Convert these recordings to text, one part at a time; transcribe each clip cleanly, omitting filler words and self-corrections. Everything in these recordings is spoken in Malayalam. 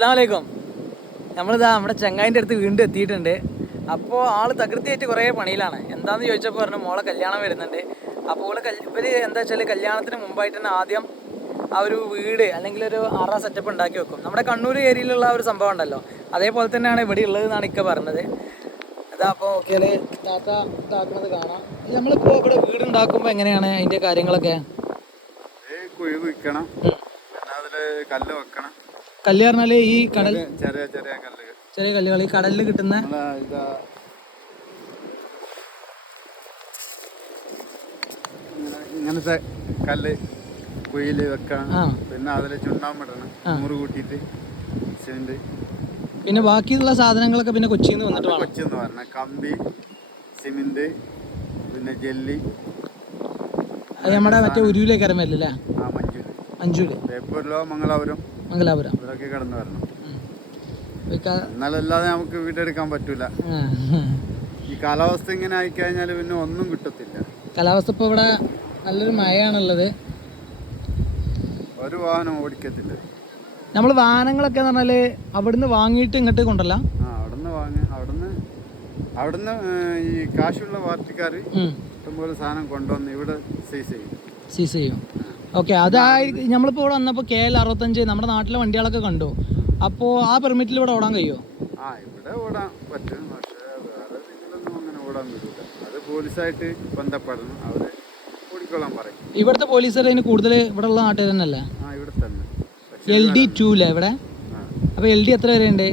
അസ്സലാമു അലൈക്കും. നമ്മളിതാ നമ്മുടെ ചങ്ങായിൻ്റെ അടുത്ത് വീണ്ടും എത്തിയിട്ടുണ്ട്. അപ്പോൾ ആൾ തകൃതിയായിട്ട് കുറേ പണിയിലാണ്. എന്താണെന്ന് ചോദിച്ചപ്പോൾ പറഞ്ഞു മോളെ കല്യാണം വരുന്നുണ്ട്. അപ്പോൾ ഇവർ എന്താ വെച്ചാൽ കല്യാണത്തിന് മുമ്പായിട്ട് തന്നെ ആദ്യം ആ ഒരു വീട് അല്ലെങ്കിൽ ഒരു അറ സെറ്റപ്പ് ഉണ്ടാക്കി വെക്കും. നമ്മുടെ കണ്ണൂർ ഏരിയയിലുള്ള ഒരു സംഭവം ഉണ്ടല്ലോ, അതേപോലെ തന്നെയാണ് ഇവിടെ ഉള്ളത് എന്നാണ് ഇക്ക പറഞ്ഞത്. അതാ അപ്പോൾ നോക്കിയാൽ താത്ത ഇതാക്കുന്നത് കാണാം. നമ്മളിപ്പോൾ ഇവിടെ വീട് ഉണ്ടാക്കുമ്പോൾ എങ്ങനെയാണ് അതിൻ്റെ കാര്യങ്ങളൊക്കെ? കുഴി കുഴിക്കണം, പിന്നെ അതില് കല്ല് വെക്കണം. കല്ല് പറഞ്ഞാൽ ഈ കടൽ ചെറിയ ചെറിയ കല്ലുകൾ, ചെറിയ കല്ലുകൾ ഈ കടലിൽ കിട്ടുന്ന ഇങ്ങനത്തെ കല്ല് കുഴിയില് വെക്കണം. പിന്നെ അതില് ചുണ്ണാമ്പിടണം, മുറി കൂട്ടിയിട്ട് സിമെന്റ്. പിന്നെ ബാക്കിയുള്ള സാധനങ്ങളൊക്കെ പിന്നെ കൊച്ചിയിൽ നിന്ന് വന്നിട്ട് കൊച്ചിന്ന് പറഞ്ഞ കമ്പി, സിമെന്റ്, പിന്നെ ജെല്ലി. നമ്മുടെ മറ്റേ ഉരുവിലേക്ക് ഇറങ്ങല്ലേ? മഞ്ചൂര്, പേപ്പൂരിലോ മംഗലാപുരം ഇവിടൊക്കെ കടന്നു വരണം. എന്നാലല്ലാതെ നമുക്ക് വീടെടുക്കാൻ പറ്റൂല. ഈ കാലാവസ്ഥ ഇങ്ങനെ ആയിക്കഴിഞ്ഞാൽ പിന്നെ ഒന്നും കിട്ടത്തില്ല. കാലാവസ്ഥ ഇപ്പൊ ഇവിടെ നല്ലൊരു മഴയാണുള്ളത്. ഒരു വാഹനം ഓടിക്കത്തില്ല. നമ്മള് വാഹനങ്ങളൊക്കെ പറഞ്ഞാല് അവിടുന്ന് വാങ്ങിയിട്ട് ഇങ്ങോട്ട് കൊണ്ടല്ല. അവിടുന്ന് ഈ കാശുള്ള പാർട്ടിക്കാർ ഇഷ്ടംപോലെ സാധനം കൊണ്ടുവന്ന് ഇവിടെ സീസ് ചെയ്യും. ഓക്കെ, അതായത് നമ്മളിപ്പോൾ ഇവിടെ വന്നപ്പോൾ KL65 നമ്മുടെ നാട്ടിലെ വണ്ടികളൊക്കെ കണ്ടു. അപ്പോൾ ആ പെർമിറ്റിൽ ഇവിടെ ഓടാൻ കഴിയുമോ? ഇവിടെ ഓടാൻ പറ്റും, പക്ഷേ വേറെ ഇതിലൊന്നും അങ്ങനെ ഓടാൻ പറ്റില്ല. അത് പോലീസായിട്ട് ബന്ധപ്പെടണം, അവർ ഓടിക്കൊള്ളാൻ പറയും. ഇവിടുത്തെ പോലീസുകാർ അതിന് കൂടുതൽ ഇവിടെ ഉള്ള നാട്ടിൽ തന്നെ അല്ലേ? ഇവിടെ തന്നെ LD2 അല്ലേ ഇവിടെ? അപ്പോൾ LD എത്ര വരെ ഉണ്ട്?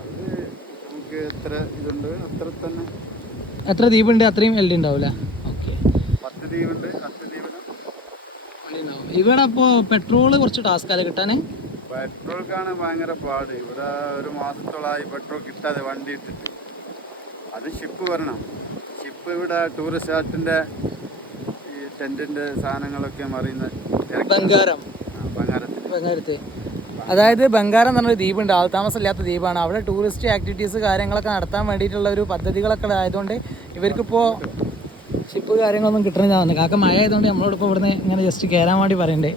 അത് നമുക്ക് എത്ര ഇതുണ്ട് അത്ര തന്നെ. എത്ര ദ്വീപുണ്ട് അത്രയും LD ഉണ്ടാവില്ല. ഓക്കെ, 10 ദ്വീപുണ്ട്. 10 ദ്വീപിന് ഇവിടെ അപ്പോൾ പെട്രോള് കുറച്ച് ടാസ്കല്ലേ കിട്ടാൻ? പെട്രോൾക്കാണ് ഭയങ്കര പാട്. ഇവിടെ ഒരു മാസത്തോളമായി പെട്രോൾ കിട്ടാതെ വണ്ടി ഇട്ടിട്ട്. അത് ഷിപ്പ് വരണം. ഷിപ്പ് ഇവിടെ ടൂറിസ്റ്റ് ആർട്ടിന്റെ ഈ ടെന്റിന്റെ സാധനങ്ങളൊക്കെ മറിയുന്ന ബംഗാരത്ത്. അതായത് ബംഗാരം എന്ന് പറഞ്ഞൊരു ദ്വീപുണ്ട്, ആൾതാമസമില്ലാത്ത ദ്വീപാണ്. അവിടെ ടൂറിസ്റ്റ് ആക്ടിവിറ്റീസ് കാര്യങ്ങളൊക്കെ നടത്താൻ വേണ്ടിയിട്ടുള്ള ഒരു പദ്ധതികളൊക്കെ ആയതുകൊണ്ട് ഇവർക്കിപ്പോൾ ഷിപ്പ് കാര്യങ്ങളൊന്നും കിട്ടണമെന്നാണ്. കാക്ക മഴ ആയതുകൊണ്ട് നമ്മളോടിപ്പോൾ ഇവിടുന്ന് ഇങ്ങനെ ജസ്റ്റ് കയറാൻ വേണ്ടി പറയണ്ടേ.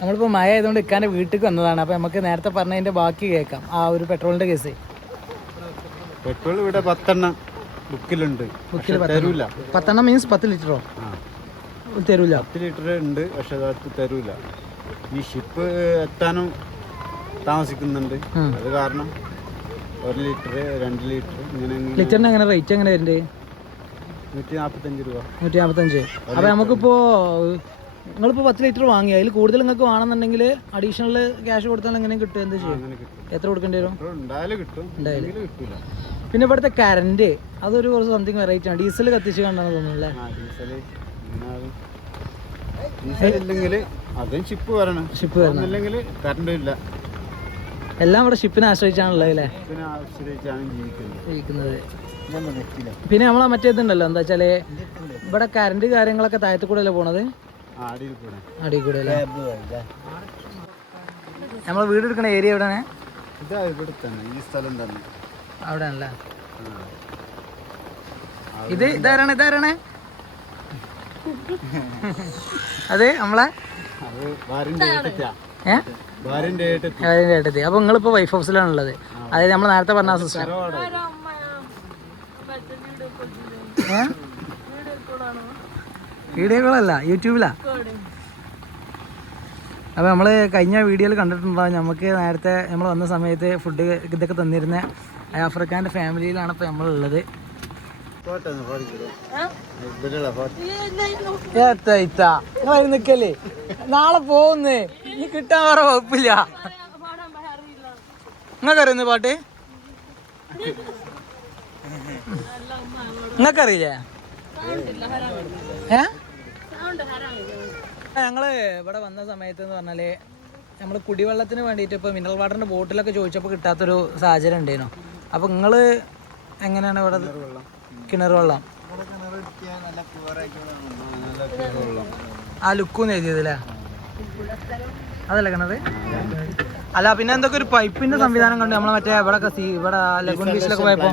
നമ്മളിപ്പോൾ മഴ ആയതുകൊണ്ട് ഇക്കാൻ്റെ വീട്ടിൽ വന്നതാണ്. അപ്പോൾ നമുക്ക് നേരത്തെ പറഞ്ഞതിൻ്റെ ബാക്കി കേൾക്കാം. ആ ഒരു പെട്രോളിൻ്റെ കേസ്. പെട്രോൾ ഇവിടെ 10 ബുക്കിലുണ്ട്. 10 മീൻസ് 10 ലിറ്ററോ? തരൂല. 10 ലിറ്റർ ഉണ്ട്, പക്ഷെ അത് തരൂല. ഈ ഷിപ്പ് എത്താനും താമസിക്കുന്നുണ്ട്. അത് കാരണം 1 ലിറ്റർ 2 ലിറ്റർ ഇങ്ങനെ. ലിറ്ററിന് എങ്ങനെ റേറ്റ് എങ്ങനെ വരുന്നുണ്ട്? 145 രൂപ. 145. അപ്പോൾ നമുക്കിപ്പോൾ നിങ്ങളിപ്പോൾ 10 ലിറ്റർ വാങ്ങി, അതിൽ കൂടുതൽ നിങ്ങൾക്ക് വേണമെന്നുണ്ടെങ്കിൽ അഡീഷണൽ ക്യാഷ് കൊടുത്താൽ എങ്ങനെ കിട്ടും? എന്ത് ചെയ്യും? എത്ര കൊടുക്കേണ്ടി വരും? കിട്ടില്ല. പിന്നെ ഇവിടുത്തെ കറണ്ട് അതൊരു കുറച്ച് സംതിങ് വെറൈറ്റി ആണ്. ഡീസൽ കത്തിച്ച് കണ്ടാന്ന് തോന്നുന്നല്ലേ? ഷിപ്പ് വരണം. കറണ്ടും ഇല്ല. എല്ലാം ഇവിടെ ഷിപ്പിനെ ആശ്രയിച്ചാണുള്ളത് അല്ലേ? ജീവിക്കുന്നത്. പിന്നെ നമ്മളെ മറ്റേതുണ്ടല്ലോ, എന്താ വെച്ചാല് ഇവിടെ കറണ്ട് കാര്യങ്ങളൊക്കെ താഴത്തു കൂടെ അല്ലേ പോണത്? അടിയിൽ കൂടെ അല്ലേ? നമ്മളെ വീട് എടുക്കണ ഏരിയ എവിടെയാണ്? അവിടെ ആണല്ലേ? ഇതാരാണ്? അത് നമ്മളെ ഏട്ടത്തി. അപ്പൊ നിങ്ങളിപ്പോ വൈഫ് ഹൗസിലാണുള്ളത്. അതായത് നമ്മൾ നേരത്തെ പറഞ്ഞ സിസ്റ്റർ. വീഡിയോ കോളല്ല, യൂട്യൂബിലാ. അപ്പോൾ നമ്മൾ കഴിഞ്ഞ വീഡിയോയിൽ കണ്ടിട്ടുണ്ടാവും, നമുക്ക് നേരത്തെ നമ്മൾ വന്ന സമയത്ത് ഫുഡ് ഇതൊക്കെ തന്നിരുന്ന ആഫ്രിക്കാൻ്റെ ഫാമിലിയിലാണ് ഇപ്പോൾ നമ്മളുള്ളത്. നിക്കല്ലേ, നാളെ പോകുന്നേ, ഇനി കിട്ടാൻ വേറെ വകുപ്പില്ല. നിങ്ങൾക്കറിയുന്നു പാട്ട്? നിങ്ങൾക്കറിയില്ലേ? ഞങ്ങള് ഇവിടെ വന്ന സമയത്ത് എന്ന് പറഞ്ഞാല് നമ്മൾ കുടിവെള്ളത്തിന് വേണ്ടിയിട്ട് ഇപ്പോൾ മിനറൽ വാട്ടറിന്റെ ബോട്ടിലൊക്കെ ചോദിച്ചപ്പോൾ കിട്ടാത്തൊരു സാഹചര്യം ഉണ്ടായിരുന്നു. അപ്പോൾ നിങ്ങൾ എങ്ങനെയാണ് ഇവിടെ? കിണർ വെള്ളം ആ ലുക്കൂന്ന് എഴുതിയതല്ലേ? അതല്ലേ കിണറ്? അല്ല, പിന്നെ എന്തൊക്കെ ഒരു പൈപ്പിന്റെ സംവിധാനം കണ്ട് നമ്മളെ മറ്റേ ഇവിടെ ലഗൂൺ ബീച്ചിലൊക്കെ പോയപ്പോ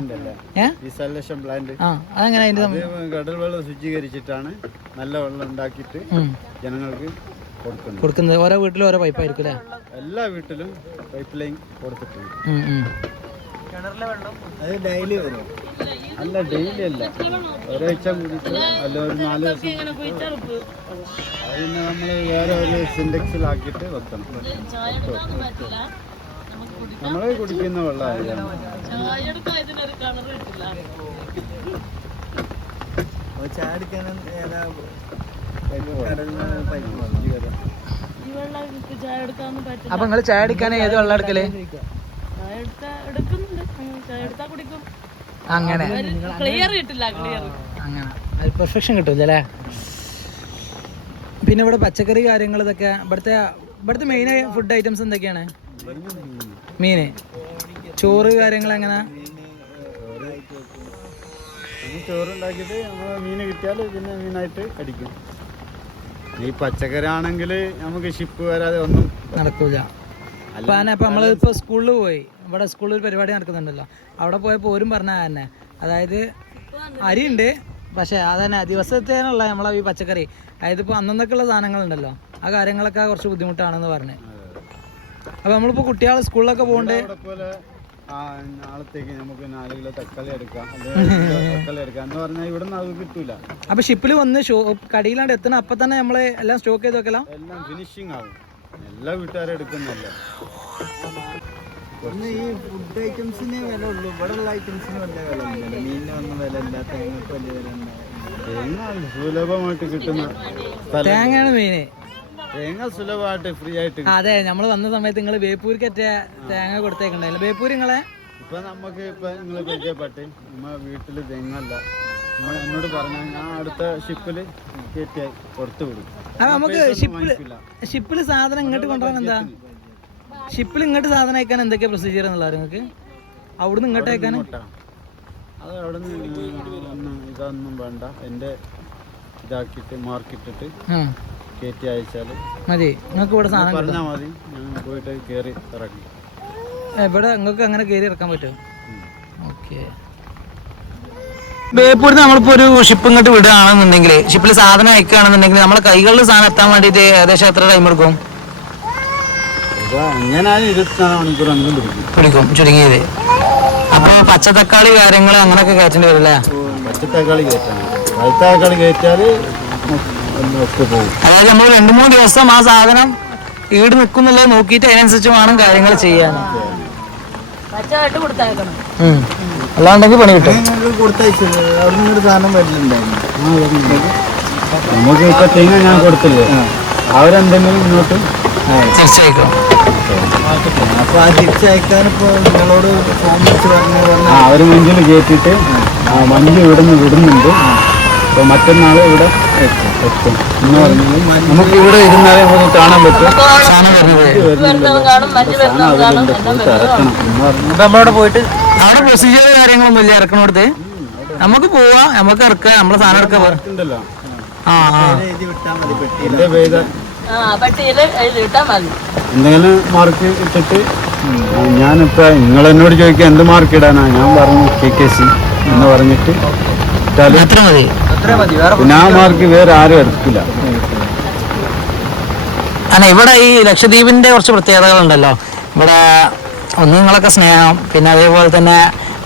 അതെങ്ങനെ അതിന്റെ കടൽ വെള്ളം ശുചീകരിച്ചിട്ടാണ് നല്ല വെള്ളം ഉണ്ടാക്കിയിട്ട് ജനങ്ങൾക്ക് കൊടുക്കുന്നത് ഓരോ വീട്ടിലും ഓരോ പൈപ്പായിരിക്കും അല്ലേ? എല്ലാ വീട്ടിലും പൈപ്പ് ലൈൻ കൊടുത്തിട്ടുണ്ട്. അത് ഡെയിലി വരും? അല്ല, ഡെയിലി അല്ല, ഒരാഴ്ച കൂടിയിട്ട് അല്ല, ഒരു 4 ദിവസം. അത് പിന്നെ നമ്മൾ വേറെ ഒരു സിൻഡെക്സിലാക്കിയിട്ട് വെക്കണം. നമ്മൾ കുടിക്കുന്ന വെള്ളമായിരുന്നു. ചായ അടിക്കാനും അപ്പൊ നിങ്ങള് ചായ അടിക്കാൻ ഏത് വെള്ളം എടുക്കല്? അങ്ങനെ അങ്ങനെ പെർഫെക്ഷൻ കിട്ടില്ല അല്ലേ? പിന്നെ ഇവിടെ പച്ചക്കറി കാര്യങ്ങൾ ഇതൊക്കെ ഇവിടുത്തെ മെയിൻ ഫുഡ് ഐറ്റംസ് എന്തൊക്കെയാണ്? മീന്, ചോറ് കാര്യങ്ങൾ എങ്ങനെ? ചോറുണ്ടാക്കിയിട്ട് നമ്മൾ മീൻ കിട്ടിയാൽ പിന്നെ മീനായിട്ട് അടിക്കും. ഈ പച്ചക്കറി ആണെങ്കിൽ നമുക്ക് ഷിപ്പ് വരാതെ ഒന്നും നടക്കൂല. അപ്പൊ നമ്മളിപ്പോ സ്കൂളിൽ പോയി, ഇവിടെ സ്കൂളിൽ ഒരു പരിപാടി നടക്കുന്നുണ്ടല്ലോ, അവിടെ പോയപ്പോൾ ഓരും പറഞ്ഞ തന്നെ, അതായത് അരിയുണ്ട് പക്ഷെ അതന്നെ ദിവസത്തേനുള്ള നമ്മളെ ഈ പച്ചക്കറി, അതായത് ഇപ്പോൾ അന്നന്നൊക്കെയുള്ള സാധനങ്ങളുണ്ടല്ലോ, ആ കാര്യങ്ങളൊക്കെ കുറച്ച് ബുദ്ധിമുട്ടാണെന്ന് പറഞ്ഞു. അപ്പൊ നമ്മളിപ്പോ കുട്ടികൾ സ്കൂളിലൊക്കെ പോകണ്ടേ, നാളത്തേക്ക് നമുക്ക് 4 കിലോ തക്കാളി എടുക്കാം, തക്കാളി എടുക്കാം എന്ന് പറഞ്ഞാൽ ഇവിടെ നിന്ന് അത് കിട്ടൂല. അപ്പൊ ഷിപ്പിൽ വന്ന് കടയിലാണ്ട് എത്തണം, അപ്പൊ തന്നെ നമ്മള് എല്ലാം സ്റ്റോക്ക് ചെയ്ത് വെக்கலாம். എല്ലാം ഫിനിഷിങ് ആവും, എല്ലാ വീട്ടുകാരും എടുക്കുന്നല്ല. ഈ ഫുഡ് ഐറ്റംസിന് വില ഉള്ളൂ, ഇവിടെ ഉള്ള ഐറ്റംസിന് വലിയ വില ഒന്നുമില്ല. മീനിനൊന്നും വില ഇല്ല, തേങ്ങക്ക് വലിയ വില ഉണ്ട്. തേങ്ങ സുലഭമായിട്ട് കിട്ടുന്ന തേങ്ങയാണ് മെയിന്. തേങ്ങ സുലഭമായിട്ട് ഫ്രീ ആയിട്ട്. അതെ, നമ്മൾ വന്ന സമയത്ത് നിങ്ങൾ ബേപ്പൂരിക്കറ്റ തേങ്ങ കൊടുത്തേക്കണ്ടായില്ല. ബേപ്പൂർ നിങ്ങളെ ഇപ്പൊ നമുക്ക് നിങ്ങൾ പരിചയപ്പെട്ട് നമ്മ വീട്ടില് തെങ്ങല്ല, എന്നോട് പറഞ്ഞ ഞാൻ അടുത്ത ഷിപ്പില് കയറ്റി പുറത്തു വിടും. അപ്പൊ നമുക്ക് ഷിപ്പില് സാധനം ഇങ്ങോട്ട് കൊണ്ടുപോകാൻ എന്താ? ഷിപ്പിൽ ഇങ്ങോട്ട് സാധനം അയക്കാൻ എന്തൊക്കെയാ പ്രൊസീജിയർ എന്നുള്ള നിങ്ങൾക്ക്? അവിടുന്ന് ഇങ്ങോട്ട് അയക്കാൻ അത് അവിടെ നിന്ന് ഇതൊന്നും വേണ്ട, എൻ്റെ ഇതാക്കിയിട്ട് മാർക്കിട്ടിട്ട് കയറ്റി അയച്ചാൽ മതി. നിങ്ങൾക്ക് ഇവിടെ സാധനം പറഞ്ഞാൽ മതി, ഞാൻ പോയിട്ട് കയറി ഇറക്കി. ഇവിടെ നിങ്ങൾക്ക് അങ്ങനെ കയറി ഇറക്കാൻ പറ്റുമോ? ഓക്കെ. ബേപ്പൂരിൽ നമ്മളിപ്പോൾ ഒരു ഷിപ്പ് ഇങ്ങോട്ട് വിടുകയാണെന്നുണ്ടെങ്കിൽ, ഷിപ്പിൽ സാധനം അയക്കുകയാണെന്നുണ്ടെങ്കിൽ നമ്മളെ കൈകളിൽ സാധനം എത്താൻ വേണ്ടിയിട്ട് ഏകദേശം എത്ര ടൈം എടുക്കും? എങ്ങനെയാലും 24 മണിക്കൂറെങ്കിലും പിടിക്കും ചുരുങ്ങിയത്. അപ്പോൾ പച്ചത്തക്കാളി കാര്യങ്ങൾ അങ്ങനെയൊക്കെ കയറ്റേണ്ടി വരും അല്ലേ? പച്ചത്തക്കാളി കയറ്റാണ്, പച്ചത്തക്കാളി കയറ്റാൽ അതായത് നമ്മൾ 2-3 ദിവസം ആ സാധനം ഈട് നിൽക്കുന്നുള്ളത് നോക്കിയിട്ട് അതിനനുസരിച്ച് വേണം കാര്യങ്ങൾ ചെയ്യാൻ. അല്ലാണ്ടെങ്കിൽ പണി കിട്ടും. കൊടുത്തയച്ചത് അവിടെ നിന്നൊരു സാധനം വരലുണ്ടായിരുന്നു. നമുക്ക് ഇപ്പൊ തേങ്ങ ഞാൻ കൊടുത്തില്ലേ, അവരെന്തെങ്കിലും ഇങ്ങോട്ട് തീർച്ചയായിട്ടും. അപ്പൊ ആ തിരിച്ചയക്കാനിപ്പോ നിങ്ങളോട് ഫോൺ വെച്ച് പറഞ്ഞു അവർ മഞ്ചിൽ കയറ്റിയിട്ട് മഞ്ച് ഇവിടുന്ന് വിടുന്നുണ്ട്. അപ്പോൾ മറ്റന്നാൾ ഇവിടെ എത്തും എന്ന് പറഞ്ഞാൽ നമുക്ക് ഇവിടെ ഇരുന്നാലേ നമുക്ക് കാണാൻ പറ്റും. നമ്മളവിടെ പോയിട്ട് അവിടെ പ്രൊസീജിയർ കാര്യങ്ങളൊന്നും ഇല്ല ഇറക്കണോടത്ത്. നമുക്ക് പോവാം, നമുക്ക് ഇറക്കുക, നമ്മളെ സാധനം ഇറക്കുക. ഉണ്ടല്ലോ, എഴുതി വിട്ടാൽ മതി പെട്ടി. എൻ്റെ പേര് എന്തെങ്കിലും മാർക്ക് ഇട്ടിട്ട് ഞാനിപ്പോ നിങ്ങളെന്നോട് ചോദിക്കുക എന്ത് മാർക്ക് ഇടാനാ, ഞാൻ പറഞ്ഞു KKC എന്ന് പറഞ്ഞിട്ട് പിന്നെ ആ മാർക്ക് വേറെ ആരും എടുക്കില്ല. അല്ല, ഇവിടെ ഈ ലക്ഷദ്വീപിന്റെ കുറച്ച് പ്രത്യേകതകളുണ്ടല്ലോ. ഇവിടെ ഒന്ന് നിങ്ങളൊക്കെ സ്നേഹം, പിന്നെ അതേപോലെ തന്നെ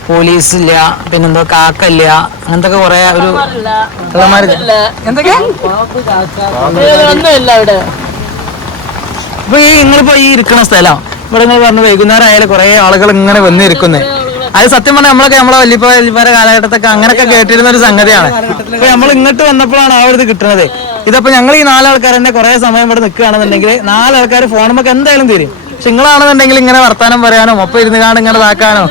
പോലീസ് ഇല്ല, പിന്നെന്തോ കാക്കല്ല, അങ്ങനത്തെ കുറെ ഒരു എന്തൊക്കെയാ. ഇപ്പൊ നിങ്ങളിപ്പോ ഈ ഇരിക്കുന്ന സ്ഥലം ഇവിടെ നിങ്ങൾ പറഞ്ഞു വൈകുന്നേരം ആയാലും കുറെ ആളുകൾ ഇങ്ങനെ വന്നിരിക്കുന്നത്. അത് സത്യം പറഞ്ഞാൽ നമ്മളെ വലിയപ്പാരെ കാലഘട്ടത്തൊക്കെ അങ്ങനെയൊക്കെ കേട്ടിരുന്ന ഒരു സംഗതിയാണ്. ഇപ്പൊ നമ്മൾ ഇങ്ങോട്ട് വന്നപ്പോഴാണ് ആ ഒരു ഇത് കിട്ടുന്നത്. ഇതിപ്പോ ഞങ്ങൾ ഈ 4 ആൾക്കാർ തന്നെ കുറെ സമയം ഇവിടെ നിൽക്കുകയാണെന്നുണ്ടെങ്കിൽ 4 ആൾക്കാർ ഫോണുമൊക്കെ എന്തായാലും തീരും. പക്ഷെ നിങ്ങളാണെന്നുണ്ടെങ്കിൽ ഇങ്ങനെ വർത്താനം പറയാനോ ഒപ്പം ഇരുന്ന് കാണാൻ ഇങ്ങനെ ഇതാക്കാനോ.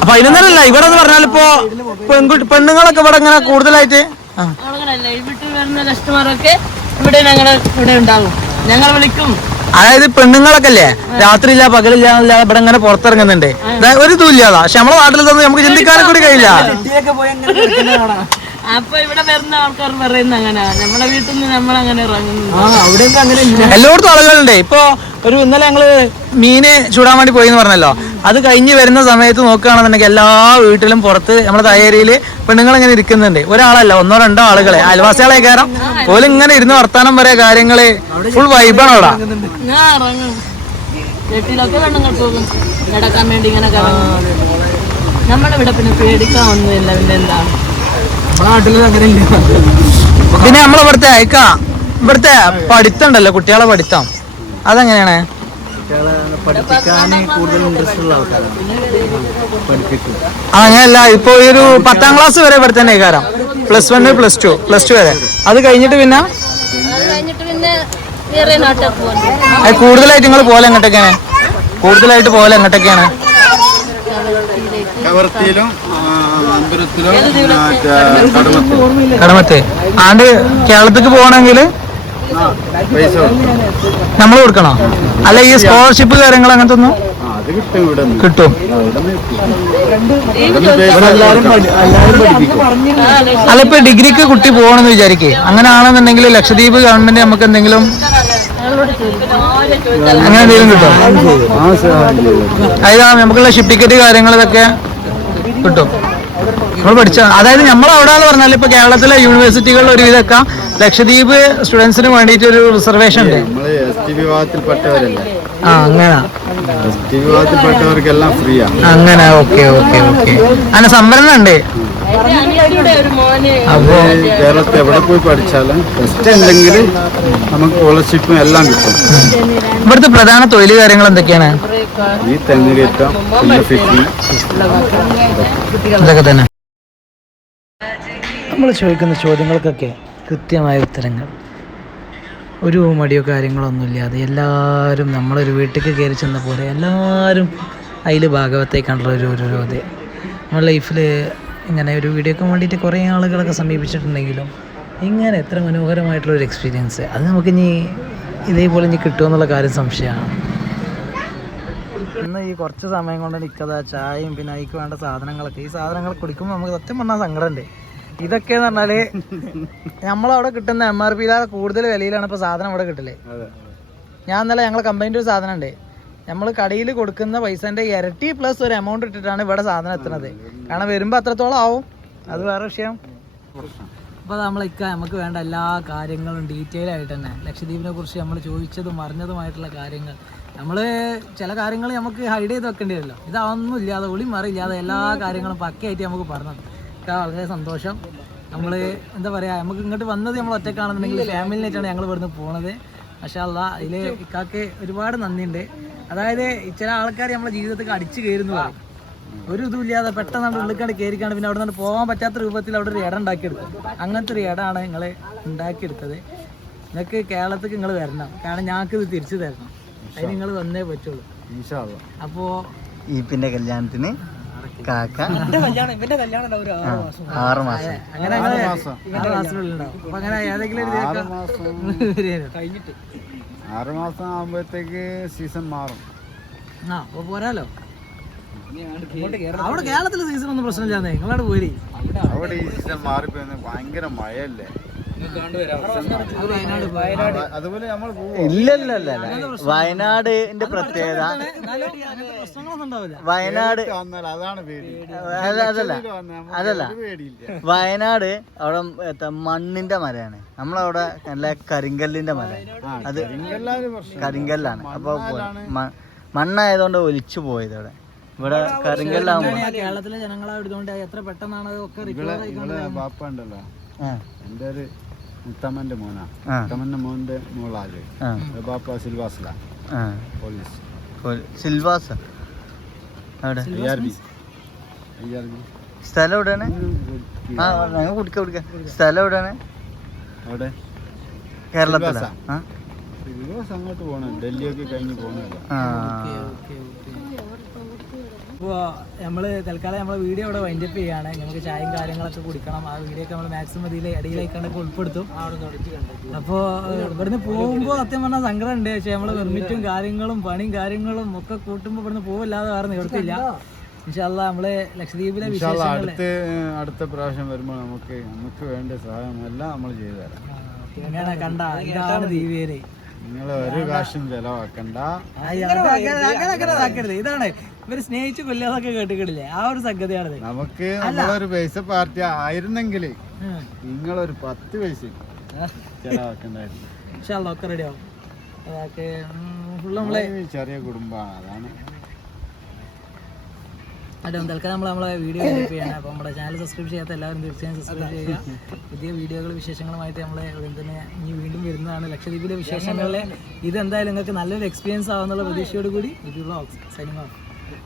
അപ്പൊ അതിനൊന്നല്ല ഇവിടെ എന്ന് പറഞ്ഞാൽ ഇപ്പോ പെണ്ണുങ്ങളൊക്കെ ഇവിടെ ഇങ്ങനെ കൂടുതലായിട്ട് അതായത് പെണ്ണുങ്ങളൊക്കെ അല്ലേ രാത്രി ഇല്ല പകലില്ല ഇവിടെ ഇങ്ങനെ പുറത്തിറങ്ങുന്നുണ്ട്. ഒരു ഇതും ഇല്ലാതാ. പക്ഷെ നമ്മളെ നാട്ടിൽ തന്നെ നമുക്ക് ചിന്തിക്കാനും കൂടി കഴിയില്ല. അപ്പൊ ഇവിടെ വരുന്ന ആൾക്കാർ പറയുന്ന അങ്ങനെ നമ്മളെ വീട്ടിൽ നിന്ന് നമ്മളങ്ങനെ ഇറങ്ങുന്നു. അവിടെയൊക്കെ അങ്ങനെ എല്ലായിടത്തും ആളുകളുണ്ട്. ഇപ്പൊ ഇന്നലെ ഞങ്ങള് മീന് ചൂടാൻ വേണ്ടി പോയി എന്ന് പറഞ്ഞല്ലോ, അത് കഴിഞ്ഞ് വരുന്ന സമയത്ത് നോക്കുകയാണെന്നുണ്ടെങ്കിൽ എല്ലാ വീട്ടിലും പുറത്ത് നമ്മുടെ തയ്യാരിയില് പെണ്ണുങ്ങൾ ഇങ്ങനെ ഇരിക്കുന്നുണ്ട്. ഒരാളല്ല, 1-2 ആളുകളെ അയൽവാസികളെ കയറാം പോലും ഇങ്ങനെ ഇരുന്ന് വർത്താനം പറയാ, കാര്യങ്ങള് ഫുൾ വൈബാണ് അവിടെ. ഞാൻ ഇറങ്ങും വീട്ടിലൊക്കെ പെണ്ണുങ്ങൾ പോകും കിടക്കാൻ വേണ്ടി ഇങ്ങനെ കറങ്ങും. നമ്മുടെ ഇവിടെ പിന്നെ പേടിക്കാൻ ഒന്നുമില്ല. പിന്നെ എന്താണ് നമ്മളെ നാട്ടിൽ അങ്ങനെ ഇല്ല. പിന്നെ നമ്മളിവിടുത്തെ ഇവിടുത്തെ പഠിത്തം ഉണ്ടല്ലോ, കുട്ടികളെ പഠിത്തം അതെങ്ങനെയാണ്? കുട്ടികളെ പഠിപ്പിക്കാൻ കൂടുതൽ ഇൻട്രസ്റ്റ് ഉള്ള ആൾക്കാരാണ് പഠിപ്പിക്കും. അങ്ങനെയല്ല, ഇപ്പൊ ഒരു 10ാം ക്ലാസ് വരെ ഇവിടെ തന്നെ കാരണം +1 +2 വരെ. അത് കഴിഞ്ഞിട്ട് പിന്നെ വേറെ നാട്ടിൽ പോകുന്നു. കൂടുതലായിട്ട് നിങ്ങൾ പോലെ എങ്ങോട്ടൊക്കെയാണ്? കൂടുതലായിട്ട് പോലെ എങ്ങോട്ടൊക്കെയാണ്? കവർത്തിയിലും അമ്പലത്തിലും കടമത്ത്. ആണ്ട് കേരളത്തിക്ക് പോകണമെങ്കിൽ പൈസ നമ്മൾ കൊടുക്കണോ? അല്ല ഈ സ്കോളർഷിപ്പ് കാര്യങ്ങൾ അങ്ങനത്തെ ഒന്നും അത് കിട്ടും. ഇവിടെ കിട്ടും. എല്ലാവരും പഠിപ്പിക്കും. അല്ല ഇപ്പൊ ഡിഗ്രിക്ക് കുട്ടി പോകണമെന്ന് വിചാരിക്കേ, അങ്ങനെ ആണെന്നുണ്ടെങ്കിൽ ലക്ഷദ്വീപ് ഗവൺമെന്റ് നമുക്ക് എന്തെങ്കിലും അങ്ങനെ എന്തെങ്കിലും കിട്ടും? അതായത് നമുക്കുള്ള ഷിപ്പ് ടിക്കറ്റ് കാര്യങ്ങൾ ഇതൊക്കെ കിട്ടും. നമ്മൾ പഠിച്ച അതായത് നമ്മളവിടെ എന്ന് പറഞ്ഞാൽ ഇപ്പൊ കേരളത്തിലെ യൂണിവേഴ്സിറ്റികളിൽ ഒരുവിധമൊക്കെ ലക്ഷദ്വീപ് സ്റ്റുഡൻസിന് വേണ്ടിയിട്ട് ഒരു റിസർവേഷൻ ഉണ്ട്. നമ്മള് ST വിഭാഗത്തിൽപ്പെട്ടവരല്ലേ. അങ്ങനെ ST വിഭാഗത്തിൽപ്പെട്ടവർക്കെല്ലാം ഫ്രീയാ. അങ്ങനെ ഓക്കെ അങ്ങനെ സംവരണം ഉണ്ട്. ഒരു മോനെ അപ്പോ കേരളത്തിൽ എവിടെ പോയി പഠിച്ചാലും ടെസ്റ്റ് ഉണ്ടെങ്കിൽ നമുക്ക് സ്കോളർഷിപ്പും എല്ലാം കിട്ടും. ഇവിടുത്തെ പ്രധാന തൊഴിൽ കാര്യങ്ങൾ എന്തൊക്കെയാണ്? ഈ തെങ്ങുകയറ്റം, ഫിഷിംഗ്, ഇതൊക്കെ തന്നെ. നമ്മൾ ചോദിക്കുന്ന ചോദ്യങ്ങൾക്കൊക്കെ കൃത്യമായ ഉത്തരങ്ങൾ, ഒരു മടിയോ കാര്യങ്ങളോ ഒന്നുമില്ലാതെ എല്ലാവരും നമ്മളൊരു വീട്ടിലേക്ക് കയറി ചെന്ന പോലെ എല്ലാവരും അതിൽ ഭാഗവത്തേക്കാണുള്ള ഒരു ഇത്. നമ്മുടെ ലൈഫിൽ ഇങ്ങനെ ഒരു വീഡിയോക്ക് വേണ്ടിയിട്ട് കുറേ ആളുകളൊക്കെ സമീപിച്ചിട്ടുണ്ടെങ്കിലും ഇങ്ങനെ എത്ര മനോഹരമായിട്ടുള്ളൊരു എക്സ്പീരിയൻസ് അത് നമുക്കിനി ഇതേപോലെ ഇനി കിട്ടുമെന്നുള്ള കാര്യം സംശയമാണ്. ഇന്ന് ഈ കുറച്ച് സമയം കൊണ്ട് നിൽക്കാതെ ചായയും പിന്നെ അതിക്ക് വേണ്ട സാധനങ്ങളൊക്കെ, ഈ സാധനങ്ങൾ കുടിക്കുമ്പോൾ നമുക്ക് സത്യം പറഞ്ഞാൽ സങ്കടമുണ്ട്. ഇതൊക്കെയെന്ന് പറഞ്ഞാൽ നമ്മളവിടെ കിട്ടുന്ന MRP കൂടുതൽ വിലയിലാണ് ഇപ്പോൾ സാധനം ഇവിടെ കിട്ടില്ലേ. ഞാൻ ഇന്നലെ ഞങ്ങളെ കമ്പനിൻ്റെ ഒരു സാധനം ഉണ്ട്, നമ്മൾ കടയിൽ കൊടുക്കുന്ന പൈസേൻ്റെ ഇരട്ടി പ്ലസ് ഒരു എമൗണ്ട് ഇട്ടിട്ടാണ് ഇവിടെ സാധനം എത്തുന്നത്. കാരണം വരുമ്പോൾ അത്രത്തോളം ആവും, അത് വേറെ വിഷയം. അപ്പോൾ നമുക്ക് വേണ്ട എല്ലാ കാര്യങ്ങളും ഡീറ്റെയിൽ ആയിട്ട് തന്നെ ലക്ഷദ്വീപിനെ കുറിച്ച് നമ്മൾ ചോദിച്ചതും അറിഞ്ഞതുമായിട്ടുള്ള കാര്യങ്ങൾ, നമ്മൾ ചില കാര്യങ്ങൾ നമുക്ക് ഹൈഡ് ചെയ്ത് വെക്കേണ്ടി വരുമല്ലോ, ഇതൊന്നും ഇല്ലാതെ ഒളി മറിയില്ലാതെ എല്ലാ കാര്യങ്ങളും പക്കയായിട്ട് നമുക്ക് പറഞ്ഞത് വളരെ സന്തോഷം. നമ്മൾ എന്താ പറയുക, നമുക്ക് ഇങ്ങോട്ട് വന്നത് നമ്മൾ ഒറ്റക്കാണെന്നുണ്ടെങ്കിൽ ഫാമിലിനായിട്ടാണ് ഞങ്ങൾ ഇവിടുന്ന് പോണത്. മാഷാ അല്ലാഹ്, അതിൽ ഇക്കാക്ക് ഒരുപാട് നന്ദിയുണ്ട്. അതായത് ചില ആൾക്കാർ നമ്മളെ ജീവിതത്തിൽ അടിച്ചു കയറുന്നു പറയും, ഒരു ഇതുമില്ലാതെ പെട്ടെന്ന് നമ്മുടെ ഉള്ളിക്കാണ്ട് കയറിക്കാണ്ട് പിന്നെ അവിടെ നിന്ന് പോകാൻ പറ്റാത്ത രൂപത്തിൽ അവിടെ ഒരു ഇടം ഉണ്ടാക്കിയെടുക്കും. അങ്ങനത്തെ ഒരു ഇടമാണ് നിങ്ങൾ ഉണ്ടാക്കിയെടുത്തത്. നിങ്ങൾക്ക് കേരളത്തിൽ നിങ്ങൾ വരണം, കാരണം ഞങ്ങൾക്ക് ഇത് തിരിച്ചു തരണം. അതിന് നിങ്ങൾ വന്നേ പറ്റുള്ളൂ. അപ്പോൾ ഈ പിന്നെ കല്യാണത്തിന് കാക്ക 6 മാസം അങ്ങനെ 6 മാസത്തിനുള്ളിൽ ഉണ്ടാവും. അപ്പൊ അങ്ങനെ ഏതെങ്കിലും ഒരു കഴിഞ്ഞിട്ട് 6 മാസം ആകുമ്പോഴത്തേക്ക് സീസൺ മാറും. അപ്പൊ പോരാലോ. അവിടെ കേരളത്തിലെ സീസൺ ഒന്നും പ്രശ്നമില്ലാന്നേ, നിങ്ങളവിടെ പോയി. അവിടെ ഈ സീസൺ മാറിപ്പോയി, ഭയങ്കര മഴയല്ലേ. അതുപോലെ നമ്മൾ ഇല്ലല്ല വയനാടിന്റെ പ്രത്യേകത, വയനാട് അതാണ് പേടി. അതല്ല വയനാട് അവിടെ മണ്ണിന്റെ മരയാണ്, നമ്മളവിടെ നല്ല കരിങ്കല്ലിന്റെ മര. അത് കരിങ്കല്ലാണ്. അപ്പൊ മണ്ണായതുകൊണ്ട് ഒലിച്ചു പോയത് അവിടെ. ഇവിടെ കരിങ്കല്ലാകുമ്പോ കേരളത്തിലെ ജനങ്ങളായതുകൊണ്ട് എത്ര പെട്ടെന്നാണ് ബാപ്പ ഉണ്ടല്ലോ, എന്റെ ഒരു മുത്തമ്മന്റെ മോനാ, മുത്തമ്മന്റെ മോന്റെ മോളാല് ബാപ്പ സിൽവാസില പോലീസ് സിൽവാസ്. അവിടെ സ്ഥലം എവിടെയാണ്? ഞങ്ങൾ കുടിക്ക സ്ഥലം എവിടെയാണ്? അവിടെ കേരളത്തിലാ? അങ്ങോട്ട് പോകണം, ഡൽഹിയൊക്കെ കഴിഞ്ഞ് പോകണല്ലോ. അപ്പോൾ നമ്മൾ തൽക്കാലം നമ്മളെ വീഡിയോ ഇവിടെ വൈൻഡപ്പ് ചെയ്യുകയാണ്. നമുക്ക് ചായയും കാര്യങ്ങളൊക്കെ കുടിക്കണം. ആ വീഡിയോ ഒക്കെ നമ്മൾ മാക്സിമം ഇതിൽ ഇടയിലേക്കാണ്ടൊക്കെ ഉൾപ്പെടുത്തും. അപ്പോൾ ഇവിടുന്ന് പോകുമ്പോൾ സത്യം പറഞ്ഞാൽ സങ്കടം ഉണ്ട്. പക്ഷേ നമ്മൾ പെർമിറ്റും കാര്യങ്ങളും പണിയും കാര്യങ്ങളും ഒക്കെ കൂട്ടുമ്പോൾ ഇവിടുന്ന് പോവില്ലാതെ വേറെ നിവർത്തില്ല. ഇൻഷാല്ലാ നമ്മള് ലക്ഷദ്വീപിലെ ഇൻഷാല്ലാ വിശേഷങ്ങള് അടുത്ത പ്രാവശ്യം വരുമ്പോൾ നമുക്ക് വേണ്ട സഹായം എല്ലാം നമ്മൾ ചെയ്തു തരാം. ഇങ്ങനെ കണ്ട ഇതാണ് ദ്വീപേര്. നിങ്ങൾ ഒരു കാശും ചെലവാക്കണ്ട. അങ്ങനെ ഇതാക്കരുത്. ഇതാണ് ഇവര് സ്നേഹിച്ച് കൊല്ലാതൊക്കെ കേട്ടിട്ടില്ലേ, ആ ഒരു സംഗതിയാണത്. നമുക്ക് നമ്മളൊരു പൈസ പാർട്ടി ആയിരുന്നെങ്കിൽ നിങ്ങളൊരു 10 പൈസ ചെലവാക്കണ്ടായിരുന്നു. ഇൻഷാല്ലാ ഒക്കെ റെഡിയാവും. അതൊക്കെ ഫുള്ള് നമ്മളെ ചെറിയ കുടുംബമാണ്, അതാണ്. അതെ, തൽക്കാലം നമ്മളെ വീഡിയോ ചെയ്യാണ്. അപ്പോൾ നമ്മുടെ ചാനൽ സബ്സ്ക്രൈബ് ചെയ്യാത്ത എല്ലാവരും തീർച്ചയായും സബ്സ്ക്രൈബ് ചെയ്യുക. പുതിയ വീഡിയോകൾ വിശേഷങ്ങളുമായിട്ട് നമ്മൾ ഇവിടെ തന്നെ ഇനി വീണ്ടും വരുന്നതാണ്. ലക്ഷദ്വീപിലെ വിശേഷങ്ങളിൽ ഇതെന്തായാലും നിങ്ങൾക്ക് നല്ലൊരു എക്സ്പീരിയൻസ് ആവുന്നുള്ള പ്രതീക്ഷയോട് കൂടി ഇത് വ്ളോഗ്സ് സൈനിങ് ഓഫ്.